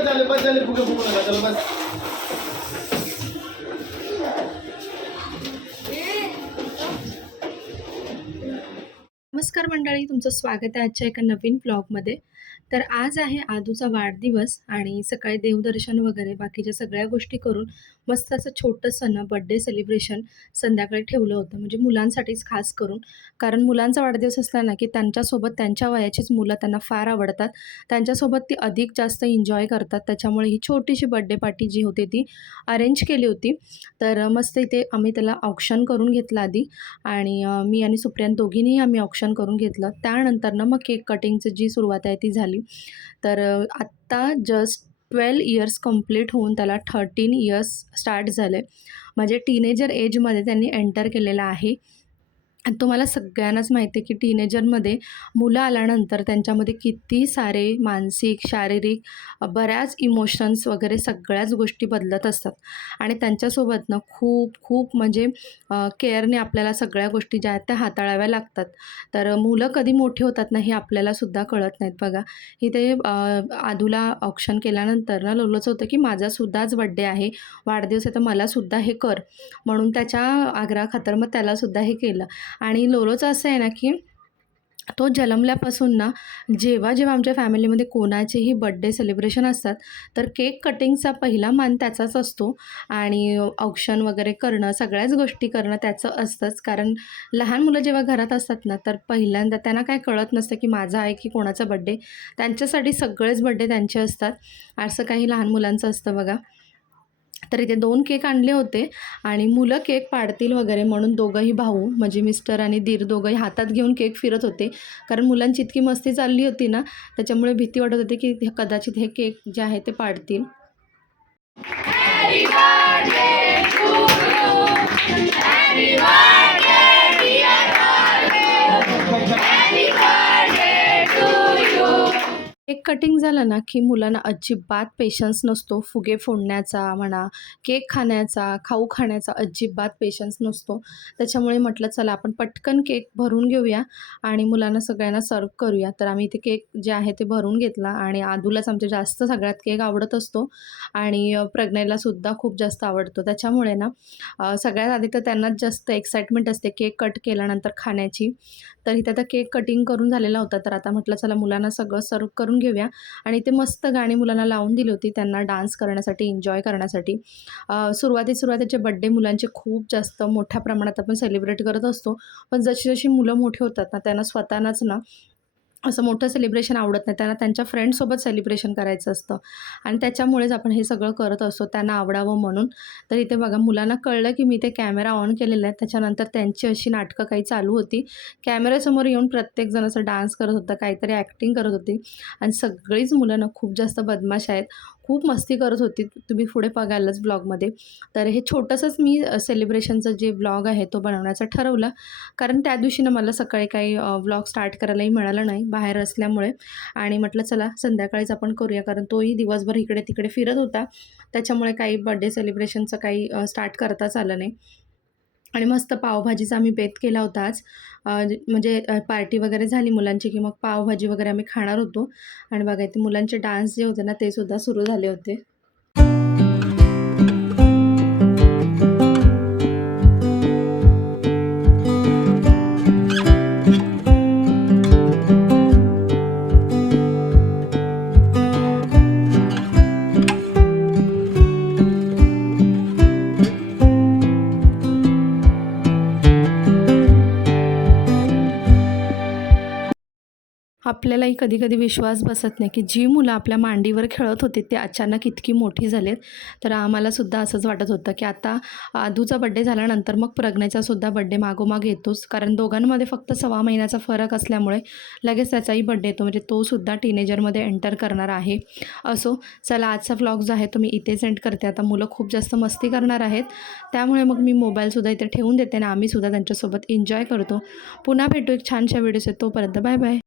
बस झाले फुगे फुगू नका चला बस. नमस्कार मंडळी, तुमचं स्वागत आहे आजच्या एका नवीन ब्लॉगमध्ये. तर आज आहे आदूचा वाढदिवस आणि सकाळी देवदर्शन वगैरे बाकीच्या सगळ्या गोष्टी करून मस्त असं छोटंसं ना बड्डे सेलिब्रेशन संध्याकाळी ठेवलं होतं, म्हणजे मुलांसाठीच खास करून. कारण मुलांचा वाढदिवस असला ना की त्यांच्यासोबत त्यांच्या वयाचीच मुलं त्यांना फार आवडतात, त्यांच्यासोबत ती अधिक जास्त एन्जॉय करतात. त्याच्यामुळे ही छोटीशी बड्डे पार्टी जी होती ती अरेंज केली होती. तर मस्त इथे आम्ही त्याला ऑक्शन करून घेतलं आधी आणि मी आणि सुप्रियान दोघींनीही आम्ही ऑक्शन करून घेतलं. त्यानंतर ना मग केक कटिंगची जी सुरुवात आहे ती झाली. तर आत्ता जस्ट 12 इयर्स कंप्लीट होऊन त्याला 13 इयर्स स्टार्ट झाले. म्हणजे टीनेजर एजमध्ये त्यांनी एंटर केलेलं आहे. आणि तुम्हाला सगळ्यांनाच माहिती आहे की टीनेजरमध्ये मुलं आल्यानंतर त्यांच्यामध्ये किती सारे मानसिक, शारीरिक बऱ्याच इमोशन्स वगैरे सगळ्याच गोष्टी बदलत असतात आणि त्यांच्यासोबत ना खूप म्हणजे केअरने आपल्याला सगळ्या गोष्टी ज्या आहेत त्या हाताळाव्या लागतात. तर मुलं कधी मोठी होतात ना हे आपल्यालासुद्धा कळत नाहीत बघा. इथे आदूला ऑक्शन केल्यानंतर ना लोलोचं होतं की माझासुद्धाच बड्डे आहे, वाढदिवस आहे, तर मलासुद्धा हे कर. म्हणून त्याच्या आग्रहाखातर मग त्यालासुद्धा हे केलं. आणि लोलोचं असं आहे ना की तो जन्मल्यापासून ना जेव्हा आमच्या फॅमिलीमध्ये कोणाचेही बड्डे सेलिब्रेशन असतात तर केक कटिंगचा पहिला मान त्याचाच असतो आणि औक्षण वगैरे करणं, सगळ्याच गोष्टी करणं त्याचं असतंच. कारण लहान मुलं जेव्हा घरात असतात ना तर पहिल्यांदा त्यांना काय कळत नसतं की माझा आहे की कोणाचा बड्डे. त्यांच्यासाठी सगळेच बड्डे त्यांचे असतात, असं काही लहान मुलांचं असतं बघा. तर इथे 2 केक आणले होते आणि मुलं केक पाडतील वगैरे म्हणून दोघंही भाऊ म्हणजे मिस्टर आणि दीर दोघंही हातात घेऊन केक फिरत होते. कारण मुलांची इतकी मस्ती चालली होती ना, त्याच्यामुळे भीती वाटत होती की कदाचित हे केक जे आहे ते पाडतील. केक कटिंग झालं ना की मुलांना अजिबात पेशन्स नसतो. फुगे फोडण्याचा म्हणा, केक खाण्याचा, खाऊ खाण्याचा अजिबात पेशन्स नसतो. त्याच्यामुळे म्हटलं चला आपण पटकन केक भरून घेऊया आणि मुलांना सगळ्यांना सर्व करूया. तर आम्ही इथे केक जे आहे ते भरून घेतला आणि आदूलाच आमच्या जास्त सगळ्यात केक आवडत असतो आणि प्रज्ञेलासुद्धा खूप जास्त आवडतो. त्याच्यामुळे ना सगळ्यात आधी तर त्यांनाच जास्त एक्साइटमेंट असते केक कट केल्यानंतर खाण्याची. तर इथे आता केक कटिंग करून झालेला होता, तर आता म्हटलं चला मुलांना सगळं सर्व करून घेऊया आणि ते मस्त गाणी मुलांना लावून दिली होती त्यांना डान्स करण्यासाठी, एन्जॉय करण्यासाठी. सुरुवातीचे बड्डे मुलांचे खूप जास्त मोठ्या प्रमाणात आपण सेलिब्रेट करत असतो. पण जशी मुलं मोठी होतात ना त्यांना स्वतःनाच ना असं मोठं सेलिब्रेशन आवडत नाही. त्यांना त्यांच्या फ्रेंड्ससोबत सेलिब्रेशन करायचं असतं आणि त्याच्यामुळेच आपण हे सगळं करत असतो त्यांना आवडावं म्हणून. तर इथे बघा मुलांना कळलं की मी ते कॅमेरा ऑन केलेला आहे. त्याच्यानंतर त्यांची अशी नाटकं काही चालू होती. कॅमेऱ्यासमोर येऊन प्रत्येकजण असं डान्स करत होतं, काहीतरी ॲक्टिंग करत होती आणि सगळीच मुलं ना खूप जास्त बदमाश आहेत. खूप मस्ती करत होती. तुम्ही पुढे बघालच ब्लॉगमध्ये. तर हे छोटंसंच मी सेलिब्रेशनचं जे ब्लॉग आहे तो बनवण्याचं ठरवलं. कारण त्या दिवशी ना मला सकाळी काही व्लॉग स्टार्ट करायलाही मिळालं नाही बाहेर असल्यामुळे आणि म्हटलं चला संध्याकाळीच आपण करूया. कारण तोही दिवसभर इकडे तिकडे फिरत होता, त्याच्यामुळे काही बड्डे सेलिब्रेशनचं काही स्टार्ट करताच आलं नाही. आणि मस्त पावभाजीचा आम्ही बेत केला होता आज. म्हणजे पार्टी वगैरे झाली मुलांची की मग पावभाजी वगैरे आम्ही खाणार होतो आणि बघा इथे मुलांचे डान्स जे होते ना ते सुद्धा सुरू झाले होते. आपल्यालाही कधी-कधी विश्वास बसत नाही की जी मुलं आपल्या मांडीवर खेळत होती ते अचानक इतकी मोठी झालेत. तर आम्हालासुद्धा असंच वाटत होतं की आता आदूचा बड्डे झाल्यानंतर मग प्रज्ञेचासुद्धा बड्डे मागोमाग येतोच. कारण दोघांमध्ये फक्त 1.25 महिन्याचा फरक असल्यामुळे लगेच त्याचाही बड्डे येतो, म्हणजे तोसुद्धा टीनेजरमध्ये एंटर करणार आहे. असो, चला आजचा व्लॉग जो आहे तो मी इथेच एंड करते. आता मुलं खूप जास्त मस्ती करणार आहेत, त्यामुळे मग मी मोबाईलसुद्धा इथे ठेवून देते आणि आम्हीसुद्धा त्यांच्यासोबत एन्जॉय करतो. पुन्हा भेटू एक छानशा व्हिडिओचे. तोपर्यंत बाय बाय.